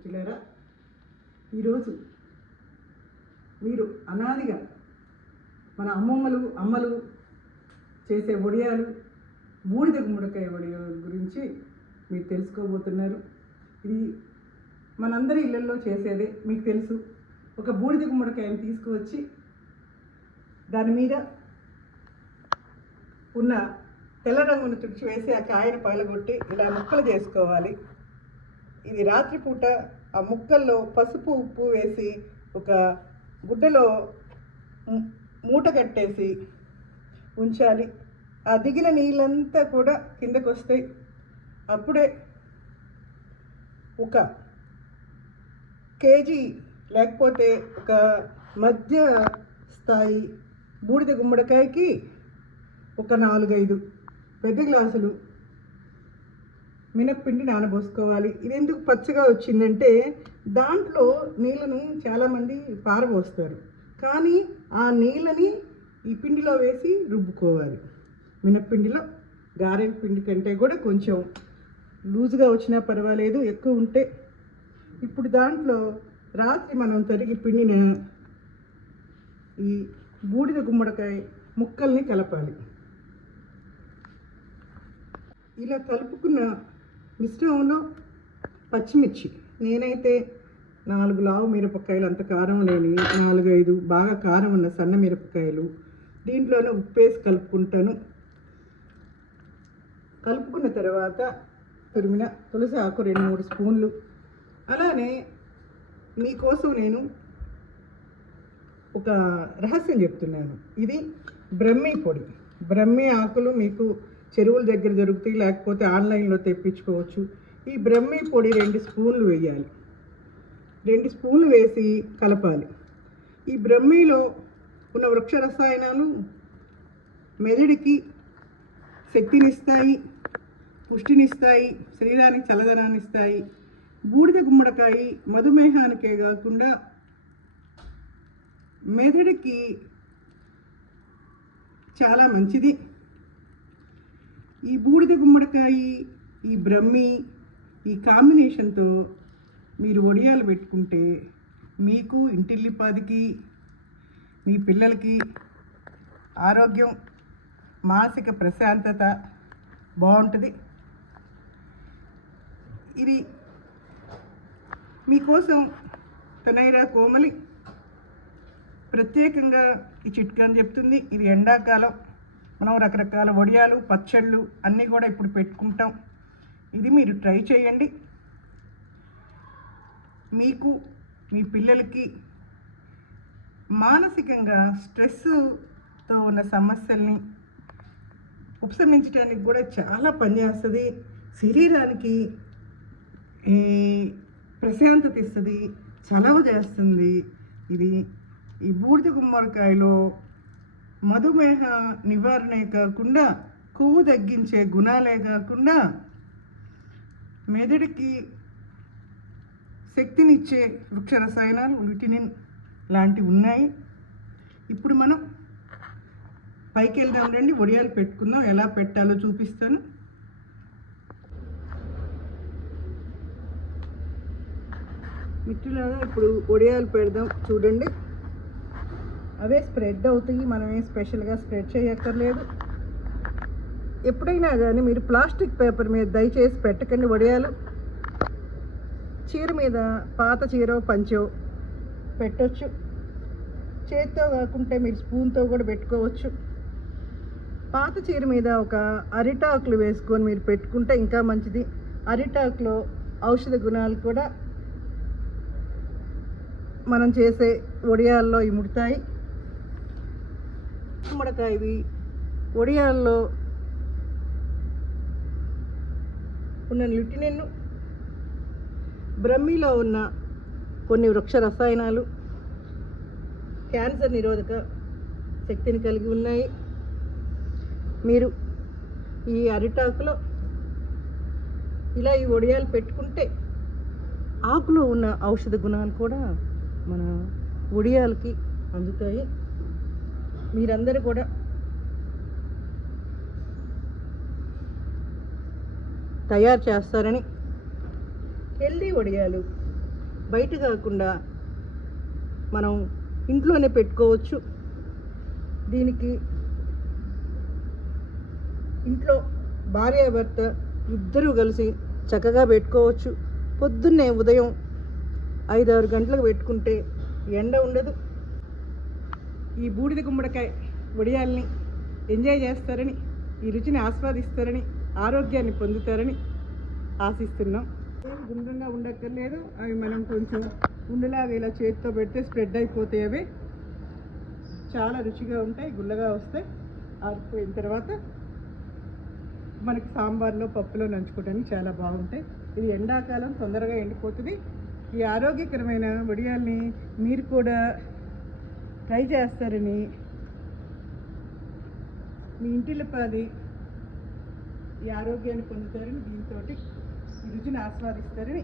మిత్రులారా, ఈరోజు మీరు అనాదిగా మన అమ్మలు చేసే వడియాలు, బూడిద గుమ్మడికాయ వడియాల గురించి మీరు తెలుసుకోబోతున్నారు. ఇది మనందరి ఇళ్ళల్లో చేసేదే, మీకు తెలుసు. ఒక బూడిద గుమ్మడికాయని తీసుకువచ్చి దాని మీద ఉన్న తెల్ల రంగును తుడిచి వేసి ఆ కాయను పగలగొట్టి ఇలా ముక్కలు చేసుకోవాలి. ఇది రాత్రిపూట ఆ ముక్కల్లో పసుపు ఉప్పు వేసి ఒక గుడ్డలో మూట కట్టేసి ఉంచాలి. ఆ దిగిన నీళ్ళంతా కూడా కిందకు వస్తాయి. అప్పుడే ఒక కేజీ లేకపోతే ఒక మధ్య స్థాయి బూడిద గుమ్మడికాయకి ఒక 4-5 పెద్ద గ్లాసులు మినప్పిండి నానబోసుకోవాలి. ఇది ఎందుకు పచ్చగా వచ్చిందంటే దాంట్లో నీళ్ళని చాలామంది పారబోస్తారు, కానీ ఆ నీళ్ళని ఈ పిండిలో వేసి రుబ్బుకోవాలి. మినప్పిండిలో గారెల పిండి కంటే కూడా కొంచెం లూజుగా వచ్చినా పర్వాలేదు, ఎక్కువ ఉంటే. ఇప్పుడు దాంట్లో రాత్రి మనం తరిగి పిండిన ఈ బూడిద గుమ్మడికాయ ముక్కల్ని కలపాలి. ఇలా కలుపుకున్న మిశ్రమంలో పచ్చిమిర్చి, నేనైతే 4 లావు మిరపకాయలు, అంత కారం లేని 4-5 బాగా కారం ఉన్న సన్న మిరపకాయలు, దీంట్లోనే ఉప్పేసి కలుపుకుంటాను. కలుపుకున్న తర్వాత తురిమిన తులసి ఆకు 2-3 స్పూన్లు. అలానే మీకోసం నేను ఒక రహస్యం చెప్తున్నాను. ఇది బ్రహ్మీ పొడి. బ్రహ్మీ ఆకులు మీకు చెరువుల దగ్గర దొరుకుతాయి, లేకపోతే ఆన్లైన్లో తెప్పించుకోవచ్చు. ఈ బ్రహ్మీ పొడి 2 స్పూన్లు వేయాలి. 2 స్పూన్లు వేసి కలపాలి. ఈ బ్రహ్మీలో ఉన్న వృక్ష రసాయనాలు మెదడుకి శక్తినిస్తాయి, పుష్టినిస్తాయి, శరీరానికి చల్లదనాన్ని ఇస్తాయి. బూడిద గుమ్మడికాయ మధుమేహానికే కాకుండా మెదడుకి చాలా మంచిది. ఈ బూడిద గుమ్మడికాయ, ఈ బ్రహ్మి, ఈ కాంబినేషన్తో మీరు వడియాలు పెట్టుకుంటే మీకు, ఇంటిల్లిపాదికి, మీ పిల్లలకి ఆరోగ్యం, మానసిక ప్రశాంతత బాగుంటుంది. ఇది మీకోసం తనైరా కోమలి ప్రత్యేకంగా ఈ చిట్కాని చెప్తుంది. ఇది ఎండాకాలం, మనం రకరకాల వడియాలు, పచ్చళ్ళు అన్నీ కూడా ఇప్పుడు పెట్టుకుంటాం. ఇది మీరు ట్రై చేయండి. మీకు, మీ పిల్లలకి మానసికంగా స్ట్రెస్తో ఉన్న సమస్యల్ని ఉపశమించడానికి కూడా చాలా పనిచేస్తుంది. శరీరానికి ప్రశాంతత ఇస్తుంది, చలవ చేస్తుంది. ఇది ఈ బూడిద గుమ్మడికాయలో మధుమేహ నివారణే కాకుండా, కొవ్వు తగ్గించే గుణాలే కాకుండా, మెదడుకి శక్తినిచ్చే వృక్ష రసాయనాలు, విటమిన్ లాంటివి ఉన్నాయి. ఇప్పుడు మనం పైకి వెళ్దాం రండి, వడియాలు పెట్టుకుందాం. ఎలా పెట్టాలో చూపిస్తాను. మిత్రులారా, ఇప్పుడు వడియాలు పెడదాం చూడండి. అవే స్ప్రెడ్ అవుతాయి, మనం ఏం స్పెషల్గా స్ప్రెడ్ చేయక్కర్లేదు. ఎప్పుడైనా కానీ మీరు ప్లాస్టిక్ పేపర్ మీద దయచేసి పెట్టకండి వడియాలు. చీర మీద, పాత చీర పంచో పెట్టవచ్చు. చేతితో కాకుంటే మీరు స్పూన్తో కూడా పెట్టుకోవచ్చు. పాత చీర మీద ఒక అరిటాకులు వేసుకొని మీరు పెట్టుకుంటే ఇంకా మంచిది. అరిటాకులో ఔషధ గుణాలు కూడా మనం చేసే వడియాల్లో ఇముడతాయి. గుమ్మడికాయవి వడియాల్లో ఉన్న ల్యూటినిన్, బ్రహ్మిలో ఉన్న కొన్ని వృక్ష రసాయనాలు క్యాన్సర్ నిరోధక శక్తిని కలిగి ఉన్నాయి. మీరు ఈ అరిటాకులో ఇలా ఈ వడియాలు పెట్టుకుంటే ఆకులో ఉన్న ఔషధ గుణాలు కూడా మన వడియాలకి అందుతాయి. మీరందరూ కూడా తయారు చేస్తారని, హెల్దీ వడియాలు బయట కాకుండా మనం ఇంట్లోనే పెట్టుకోవచ్చు. దీనికి ఇంట్లో భార్యాభర్త ఇద్దరూ కలిసి చక్కగా పెట్టుకోవచ్చు. పొద్దున్నే ఉదయం 5-6 గంటలకు పెట్టుకుంటే ఎండ ఉండదు. ఈ బూడిద గుమ్మడికాయ వడియాల్ని ఎంజాయ్ చేస్తారని, ఈ రుచిని ఆస్వాదిస్తారని, ఆరోగ్యాన్ని పొందుతారని ఆశిస్తున్నాం. గుండ్రంగా ఉండక్కర్లేదు. అవి మనం కొంచెం ఉండలాగా ఇలా చేతితో పెడితే స్ప్రెడ్ అయిపోతాయి. అవి చాలా రుచిగా ఉంటాయి, గుల్లగా వస్తాయి. ఆరిపోయిన తర్వాత మనకి సాంబార్లో పప్పులో నంచుకోవడానికి చాలా బాగుంటాయి. ఇది ఎండాకాలం తొందరగా ఎండిపోతుంది. ఈ ఆరోగ్యకరమైన వడియాల్ని మీరు కూడా ట్రై చేస్తారని, మీ ఇంటిల్లిపాది ఈ ఆరోగ్యాన్ని పొందుతారని, దీంతో ఈ రుచిని ఆస్వాదిస్తారని